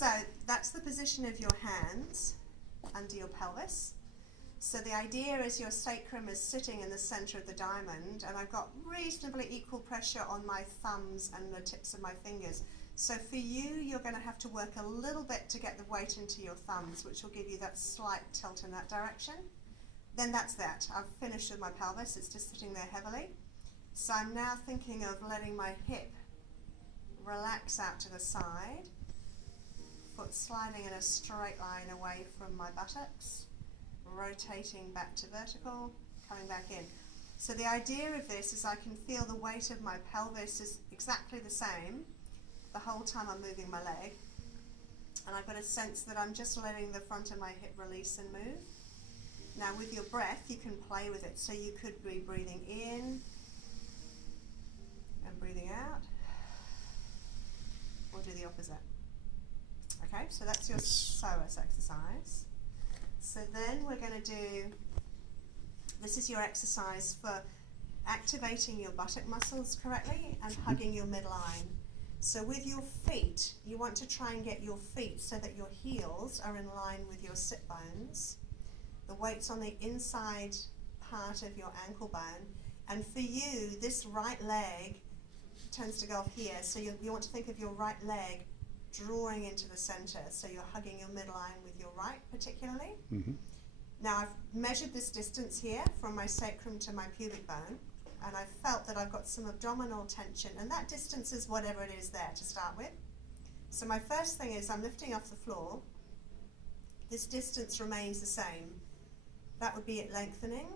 So that's the position of your hands under your pelvis. So the idea is your sacrum is sitting in the center of the diamond, and I've got reasonably equal pressure on my thumbs and the tips of my fingers. So for you, you're going to have to work a little bit to get the weight into your thumbs, which will give you that slight tilt in that direction. Then that's that. I've finished with my pelvis. It's just sitting there heavily. So I'm now thinking of letting my hip relax out to the side, foot sliding in a straight line away from my buttocks, rotating back to vertical, coming back in. So the idea of this is I can feel the weight of my pelvis is exactly the same the whole time I'm moving my leg, and I've got a sense that I'm just letting the front of my hip release and move. Now with your breath you can play with it, so you could be breathing in and breathing out, or do the opposite. Okay, so that's your psoas exercise. So then we're going to do, this is your exercise for activating your buttock muscles correctly and hugging your midline. So with your feet, you want to try and get your feet so that your heels are in line with your sit bones. The weight's on the inside part of your ankle bone. And for you, this right leg tends to go up here. So you want to think of your right leg drawing into the center. So you're hugging your midline with your right particularly. Mm-hmm. Now I've measured this distance here from my sacrum to my pubic bone, and I've felt that I've got some abdominal tension, and that distance is whatever it is there to start with. So my first thing is I'm lifting off the floor. This distance remains the same. That would be it lengthening.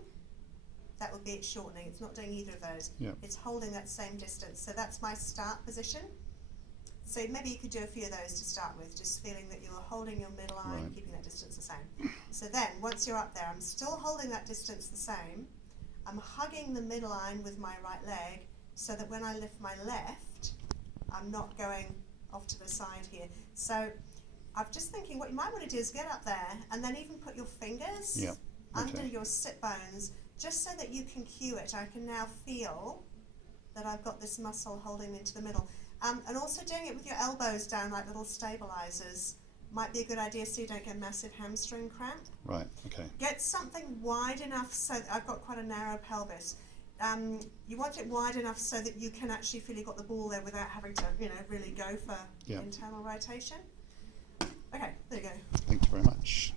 That would be it shortening. It's not doing either of those. Yep. It's holding that same distance. So that's my start position. So maybe you could do a few of those to start with, just feeling that you're holding your midline, Right. keeping that distance the same. So then, once you're up there, I'm still holding that distance the same. I'm hugging the midline with my right leg, so that when I lift my left, I'm not going off to the side here. So I'm just thinking what you might want to do is get up there and then even put your fingers Yep. under Okay. your sit bones, just so that you can cue it. I can now feel that I've got this muscle holding me into the middle. And also doing it with your elbows down like little stabilizers might be a good idea, so you don't get a massive hamstring cramp. Right. Okay. Get something wide enough so that I've got quite a narrow pelvis. You want it wide enough so that you can actually feel you've got the ball there without having to, really go for Yeah. internal rotation. Okay, there you go. Thank you very much.